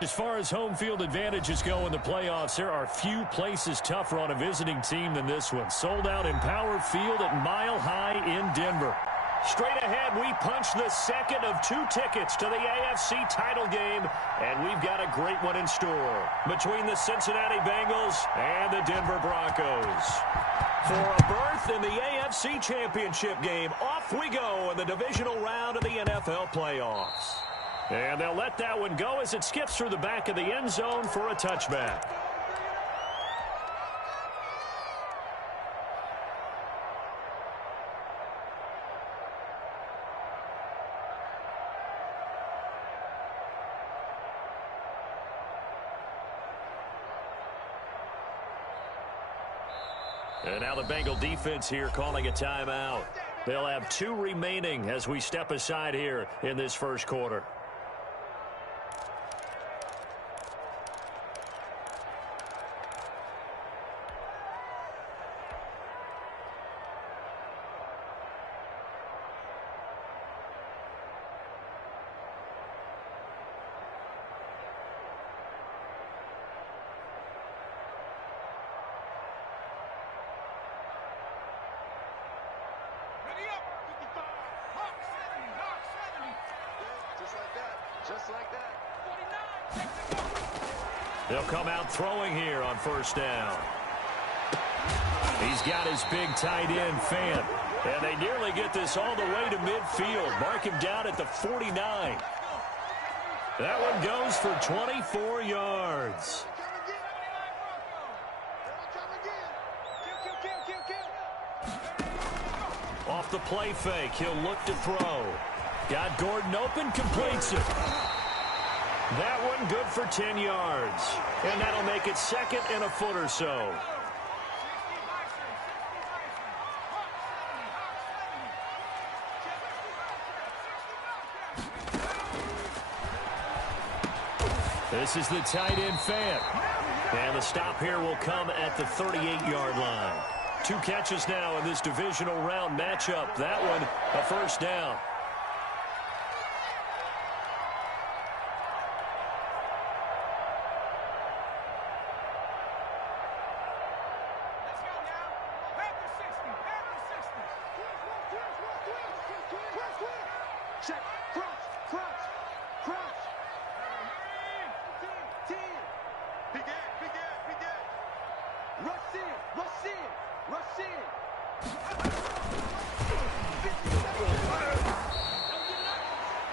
As far as home field advantages go in the playoffs, there are few places tougher on a visiting team than this one. Sold out Empower Field at Mile High in Denver. Straight ahead, we punch the second of 2 tickets to the AFC title game, and we've got a great one in store between the Cincinnati Bengals and the Denver Broncos. For a berth in the AFC Championship game, off we go in the divisional round of the NFL playoffs. And they'll let that one go as it skips through the back of the end zone for a touchback. And now the Bengal defense here calling a timeout. They'll have 2 remaining as we step aside here in this first quarter. They'll come out throwing here on first down. He's got his big tight end, Fant. And they nearly get this all the way to midfield. Mark him down at the 49. That one goes for 24 yards. Off the play fake, he'll look to throw. Got Gordon open, completes it. That one good for 10 yards. And that'll make it second and a foot or so. This is the tight end, Fant. And the stop here will come at the 38-yard line. 2 catches now in this divisional round matchup. That one, a first down.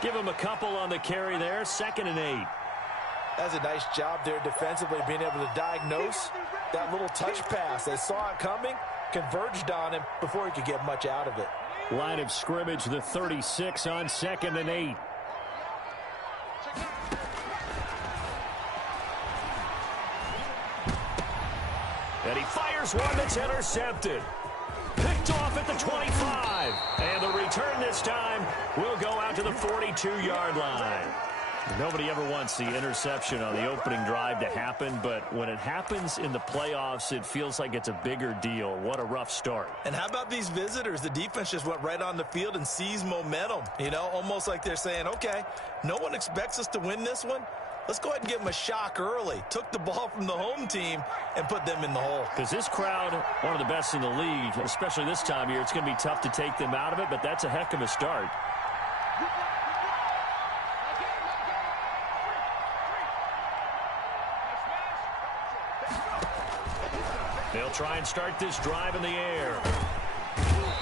Give him a couple on the carry there, 2nd and 8. That's a nice job there defensively, being able to diagnose that little touch pass. They saw it coming, converged on him before he could get much out of it. Line of scrimmage, the 36 on 2nd and 8. And he fires one that's intercepted. Picked off at the 25. And the return this time will go out to the 42-yard line. Nobody ever wants the interception on the opening drive to happen, but when it happens in the playoffs, it feels like it's a bigger deal. What a rough start. And how about these visitors? The defense just went right on the field and seized momentum. You know, almost like they're saying, okay, no one expects us to win this one. Let's go ahead and give them a shock early. Took the ball from the home team and put them in the hole. Because this crowd, one of the best in the league, especially this time of year, it's going to be tough to take them out of it, but that's a heck of a start. They'll try and start this drive in the air.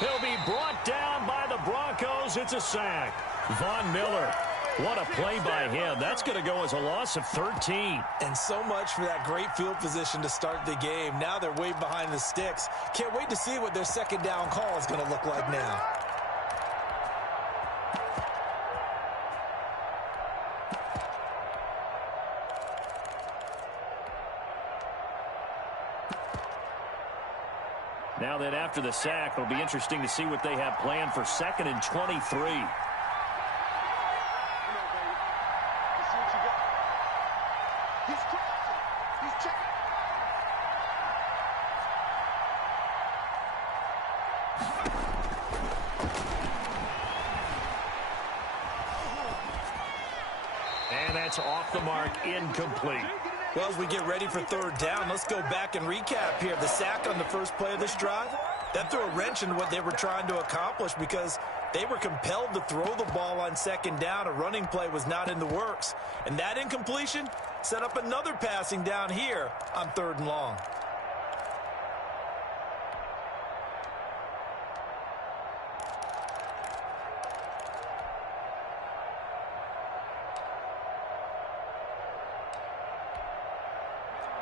He'll be brought down by the Broncos. It's a sack. Von Miller. What a play by him. That's going to go as a loss of 13. And so much for that great field position to start the game. Now they're way behind the sticks. Can't wait to see what their second down call is going to look like now. Now then, after the sack, it'll be interesting to see what they have planned for 2nd and 23. that's off the mark, incomplete. Well, as we get ready for third down, let's go back and recap here. The sack on the first play of this drive, that threw a wrench in what they were trying to accomplish because they were compelled to throw the ball on second down. A running play was not in the works. And that incompletion set up another passing down here on third and long.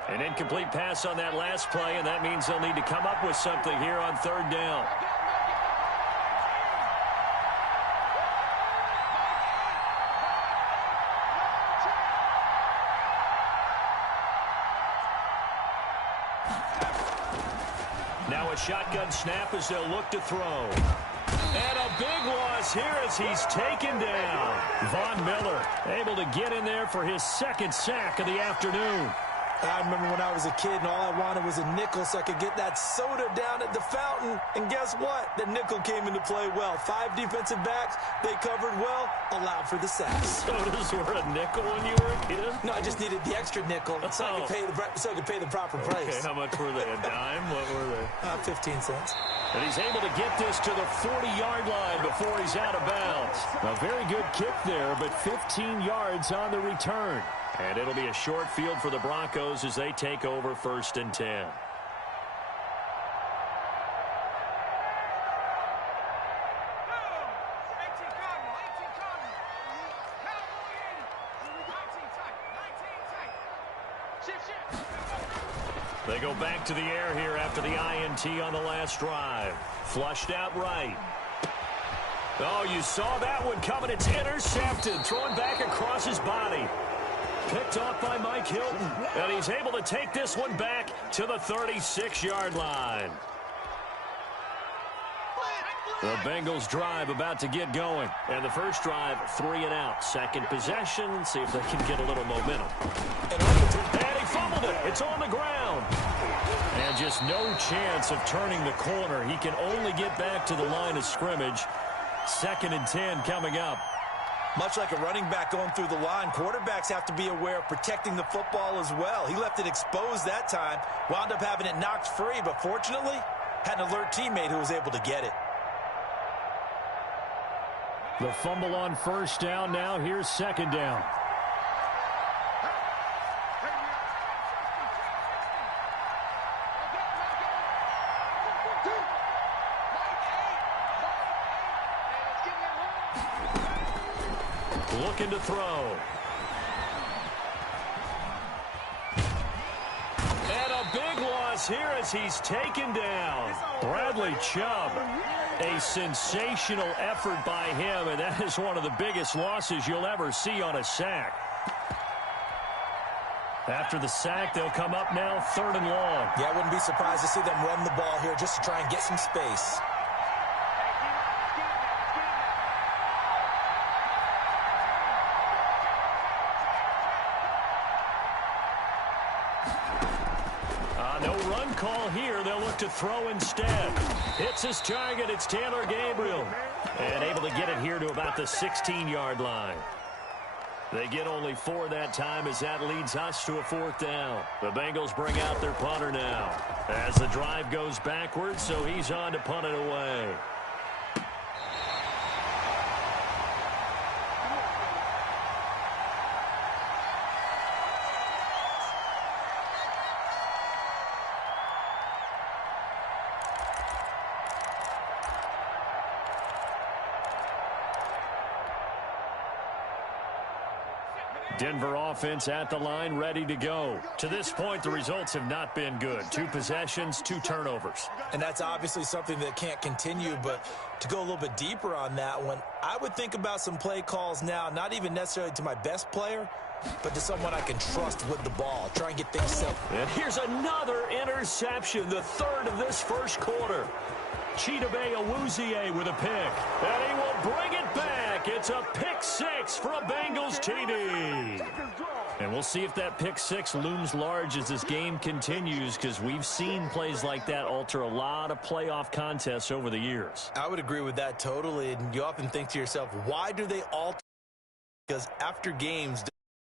An incomplete pass on that last play, and that means they'll need to come up with something here on third down. Now a shotgun snap as they'll look to throw. And a big loss here as he's taken down. Von Miller able to get in there for his second sack of the afternoon. I remember when I was a kid and all I wanted was a nickel so I could get that soda down at the fountain. And guess what? The nickel came into play well. 5 defensive backs, they covered well, allowed for the sacks. Sodas were a nickel when you were a kid? No, I just needed the extra nickel so I could pay the proper price. Okay, how much were they? A dime? What were they? 15 cents. And he's able to get this to the 40-yard line before he's out of bounds. A very good kick there, but 15 yards on the return. And it'll be a short field for the Broncos as they take over 1st and 10. They go back to the air here after the INT on the last drive. Flushed out right. Oh, you saw that one coming. It's intercepted. Thrown back across his body. Picked off by Mike Hilton. And he's able to take this one back to the 36-yard line. The Bengals drive about to get going. And the first drive, 3 and out. Second possession. See if they can get a little momentum. And he fumbled it. It's on the ground. And just no chance of turning the corner. He can only get back to the line of scrimmage. 2nd and 10 coming up. Much like a running back going through the line, quarterbacks have to be aware of protecting the football as well. He left it exposed that time, wound up having it knocked free, but fortunately, had an alert teammate who was able to get it. The fumble on first down. Now here's second down. Looking to throw. And a big loss here as he's taken down. Bradley Chubb. A sensational effort by him, and that is one of the biggest losses you'll ever see on a sack. After the sack, they'll come up now 3rd and long. Yeah, I wouldn't be surprised to see them run the ball here just to try and get some space. No run call here. They'll look to throw instead. Hits his target. It's Taylor Gabriel. And able to get it here to about the 16-yard line. They get only 4 that time as that leads us to a 4th down. The Bengals bring out their punter now as the drive goes backwards, so he's on to punt it away. Denver offense at the line, ready to go. To this point, the results have not been good. 2 possessions, 2 turnovers. And that's obviously something that can't continue, but to go a little bit deeper on that one, I would think about some play calls now, not even necessarily to my best player, but to someone I can trust with the ball. Try and get things set. And here's another interception, the 3rd of this first quarter. Chidobe Awuzie with a pick. And he will bring it back. It's a pick 6 for a Bengals TD. And we'll see if that pick 6 looms large as this game continues, because we've seen plays like that alter a lot of playoff contests over the years. I would agree with that totally. And you often think to yourself, why do they alter? Because after games,